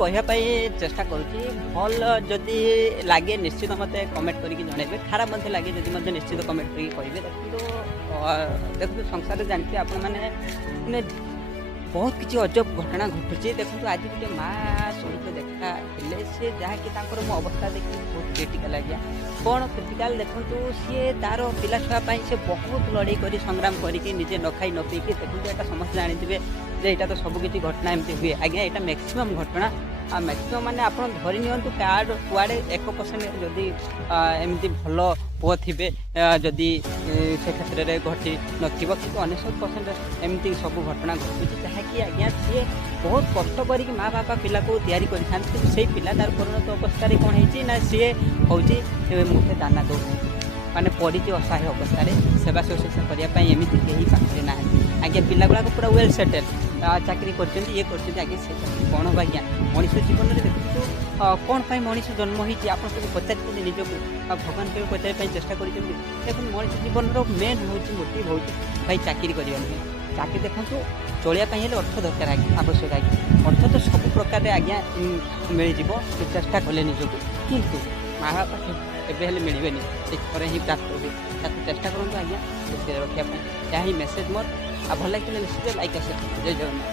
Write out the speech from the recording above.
କହିବା ଚେଷ୍ଟା କରୁଛି ଭଲ୍ ଯଦି ଲାଗେ ନିଶ୍ଚିତ ମୋତେ କମେଣ୍ଟ କରିକି ଜଣାଇବେ, ଖରାପ ମଧ୍ୟ ଲାଗେ ଯଦି ମଧ୍ୟ ନିଶ୍ଚିତ କମେଣ୍ଟ କରିକି କହିବେ। ଦେଖନ୍ତୁ ସଂସାରରେ ଜାଣିଥିବେ ଆପଣମାନେ ମାନେ ବହୁତ କିଛି ଅଜବ ଘଟଣା ଘଟୁଛି। ଦେଖନ୍ତୁ ଆଜି ଗୋଟେ ମାଆ ସହିତ ଦେଖା ହେଲେ ସିଏ ଯାହାକି ତାଙ୍କର ମୋ ଅବସ୍ଥା ଦେଖି ବହୁତ କ୍ରିଟିକାଲ ଆଜ୍ଞା। କ'ଣ କ୍ରିଟିକାଲ ଦେଖନ୍ତୁ, ସିଏ ତାର ପିଲା ଛୁଆ ପାଇଁ ସେ ବହୁତ ଲଢ଼େଇ କରି ସଂଗ୍ରାମ କରିକି ନିଜେ ନ ଖାଇ ନ ପିଇକି, ଦେଖନ୍ତୁ ଏଇଟା ସମସ୍ତେ ଜାଣିଥିବେ ଯେ ଏଇଟା ତ ସବୁକିଛି ଘଟଣା ଏମିତି ହୁଏ ଆଜ୍ଞା। ଏଇଟା ମ୍ୟାକ୍ସିମମ୍ ଘଟଣା। ଆଉ ମ୍ୟାକ୍ସିମମ୍ ମାନେ ଆପଣ ଧରି ନିଅନ୍ତୁ କୁଆଡ଼େ 1% ଯଦି ଏମିତି ଭଲ ପୁଅ ଥିବେ, ଯଦି ସେ କ୍ଷେତ୍ରରେ ଘଟି ନଥିବ, କିନ୍ତୁ 99% ଏମିତି ସବୁ ଘଟଣା ଘଟୁଛି ଯାହାକି ଆଜ୍ଞା ସିଏ ବହୁତ କଷ୍ଟ କରିକି ମା ବାପା ପିଲାକୁ ତିଆରି କରିଥାନ୍ତି, କିନ୍ତୁ ସେଇ ପିଲା ତାର ପରିଣତ ଅବସ୍ଥାରେ କ'ଣ ହେଇଛି ନା ସିଏ ହେଉଛି ମୁଠେ ଦାନା ଦେଉଛନ୍ତି, ମାନେ ପଡ଼ିଛି ଅସହାୟ ଅବସ୍ଥାରେ। ସେବା ଶୁଶ୍ରୂଷା କରିବା ପାଇଁ ଏମିତି କେହି ପାଖରେ ନାହାନ୍ତି ଆଜ୍ଞା। ପିଲାଗୁଡ଼ାକ ପୁରା ୱେଲ୍ ସେଟେଲ୍, ଚାକିରି କରିଛନ୍ତି, ଇଏ କରିଛନ୍ତି ଆଜ୍ଞା। ସେ କ'ଣ ହବ ଆଜ୍ଞା? ମଣିଷ ଜୀବନରେ ଦେଖନ୍ତୁ କ'ଣ ପାଇଁ ମଣିଷ ଜନ୍ମ ହେଇଛି ଆପଣ କେବେ ପଚାରିଛନ୍ତି ନିଜକୁ? ଆଉ ଭଗବାନ କେବେ ପଚାରିବା ପାଇଁ ଚେଷ୍ଟା କରିଛନ୍ତି? ଦେଖନ୍ତୁ ମଣିଷ ଜୀବନର ମେନ୍ ହେଉଛି ମୋଟିଭ୍ ହେଉଛି ଭାଇ ଚାକିରି କରିବା ନୁହେଁ। ଚାକିରି ଦେଖନ୍ତୁ ଚଳିବା ପାଇଁ ହେଲେ ଅର୍ଥ ଦରକାର ଆଜ୍ଞା, ଆବଶ୍ୟକ ଆଜ୍ଞା। ଅର୍ଥ ତ ସବୁ ପ୍ରକାରରେ ଆଜ୍ଞା ମିଳିଯିବ ଚେଷ୍ଟା କଲେ ନିଜକୁ, କିନ୍ତୁ ମା ବାପା କେବେ ହେଲେ ମିଳିବେନି, ସେ ଥରେ ହିଁ ପ୍ରାପ୍ତ ହୁଏ। ତାକୁ ଚେଷ୍ଟା କରନ୍ତୁ ଆଜ୍ଞା ଖୁସିରେ ରଖିବା ପାଇଁ। ଏହା ହିଁ ମେସେଜ୍ ମୋର। ଆଉ ଭଲ ଲାଗିଥିଲେ ନିଶ୍ଚିତ ଲାଇକ୍ ଆସେ। ଜୟ ଜଗନ୍ନାଥ।